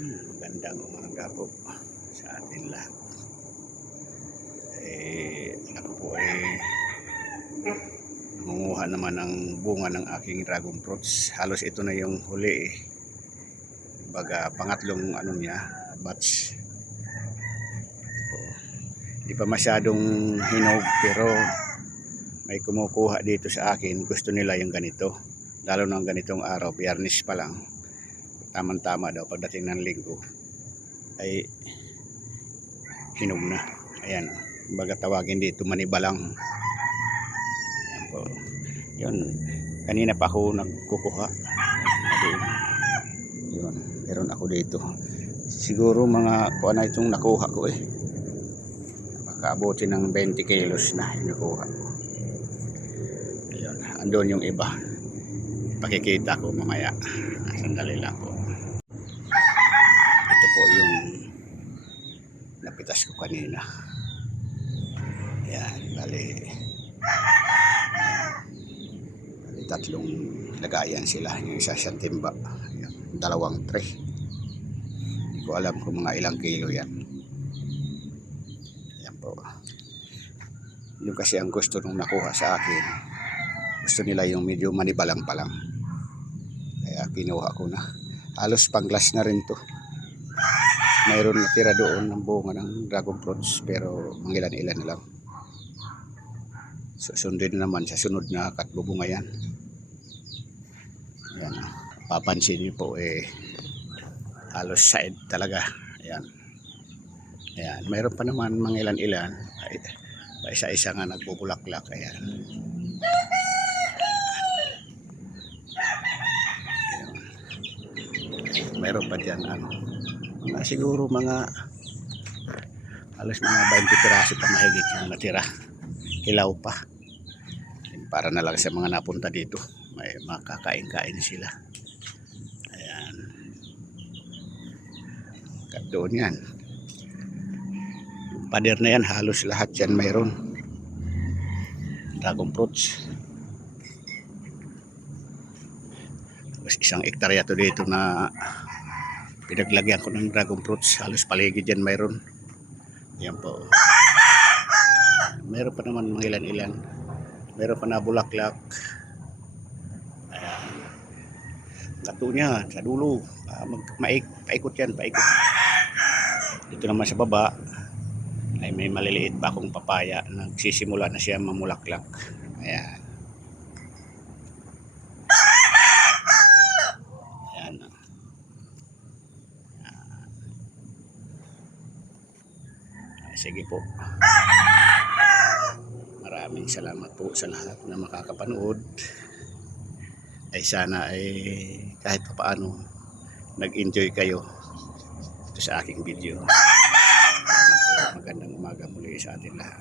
Magandang umaga po sa atin lahat. Ako po nangunguha naman ng bunga ng aking dragon fruits. Halos ito na yung huli eh. Baga pangatlong batch. Ito po. Hindi pa masyadong hinog pero may kumukuha dito sa akin. Gusto nila yung ganito. Lalo ng ganitong araw, Biyernes pa lang. Tama-tama daw pagdating ng linggo ay hinog na. Ayan, baga tawagin dito manibalang. Ayan po. Yun, kanina pa ako nagkukuha. Yun, meron ako dito. Siguro mga kung ano itong nakuha ko makaabuti ng 20 kilos na yung nakuha ko. Ayun, andun yung iba. Pakikita ko mamaya. Sandali lang po. Ito po yung napitas ko kanina. Ayan, bali tatlong lagayan sila. Yung isa sa timba. Ayan, 2 tray. Hindi ko alam kung mga ilang kilo yan. Ayan po. Yung kasi ang gusto nung nakuha sa akin. Gusto nila yung medyo manibalang pa lang. Kaya kinuha ko na. Halos pang glass na rin to. Mayroon natira doon ng bunga ng dragon fruits pero mangilan-ilan na lang. Susundin naman sa sunod na katbubunga yan. Ayan. Papansin niyo po halos side talaga. Ayan. Ayan. Mayroon pa naman mangilan-ilan. Pa isa-isa nga nagbubulaklak. Ayan. Mayroon pa dyan siguro mga halos mga 20 piraso pa mahigit yung natira. Hilaw pa. Para na lang sa mga napunta dito. May makakain-kain sila. Ayan. Kat doon yan. Yung pader na yan, halos lahat yan mayroon. Dragon fruits. Tapos 1 hektarya to dito na pinaglagyan ko ng dragon fruits. Halos paligid yan mayroon. Yan po. Meron pa naman mga ilan-ilan. Meron pa na bulaklak. Ayan. Gato niya sa dulo. Paikot yan, paikot. Dito naman sa baba ay may maliliit pa akong papaya. Nagsisimula na siya mamulaklak. Ayan. Ayan. Sige po. Maraming salamat po sa lahat na makakapanood. Ay sana kahit paano nag-enjoy kayo ito sa aking video. Magandang umaga muli sa atin lahat.